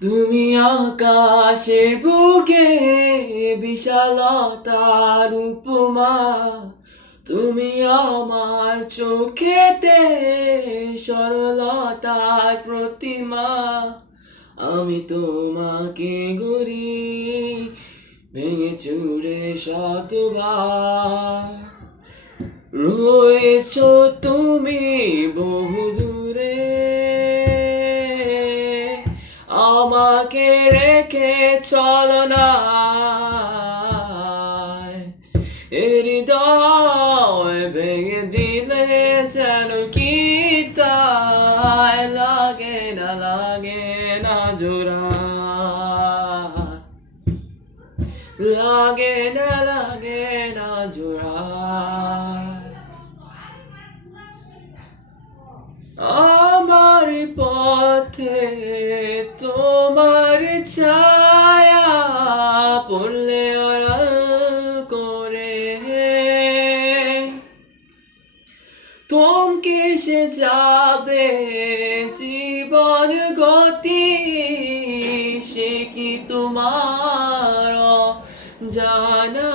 তুমি আকাশের বুকে বিশালতার উপমা, তুমি আমার চোখেতে সরলতার প্রতিমা। আমি তোমাকে গড়ি ভেঙে চুরে শতবার, রয়েছ তুমি বহু দূরে, আমাকে রেখে চলো না। হৃদয় ভেঙে দিলে যেন কি তাই লাগে না জোড়া, লাগে না জোড়া। আমার পথে তোমার ছায়া পড়লে আড়াল করে থমকে সে যাবে জীবন গতি, সে কি তোমার জানা?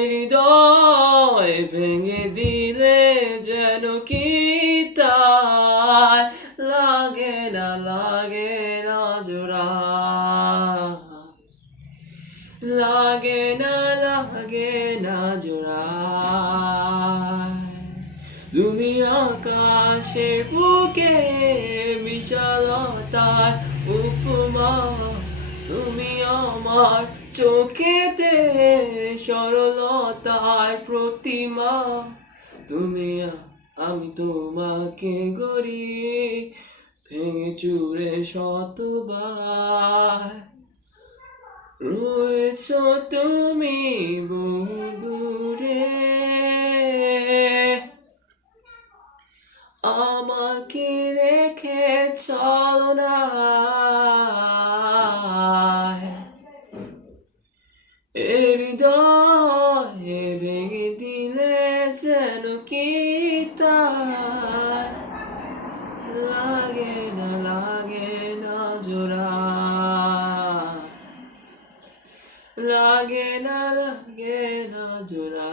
হৃদয় ভেঙে দিলে যেন কি তাই লাগে না জোড়া, লাগে না জোড়া। তুমি আকাশের বুকে বিশালতার উপমা, তুমি আমার চোখেতে সরলতার প্রতিমা। তুমি আমি তোমাকে গড়ি ভেঙে চুরে শতবার, রয়েছ তুমি বহু দূরে, আমাকে রেখে চলো না। হৃদয় ভেঙে দিলে যেন কি তাই লাগে না জোড়া, লাগে না জোড়া।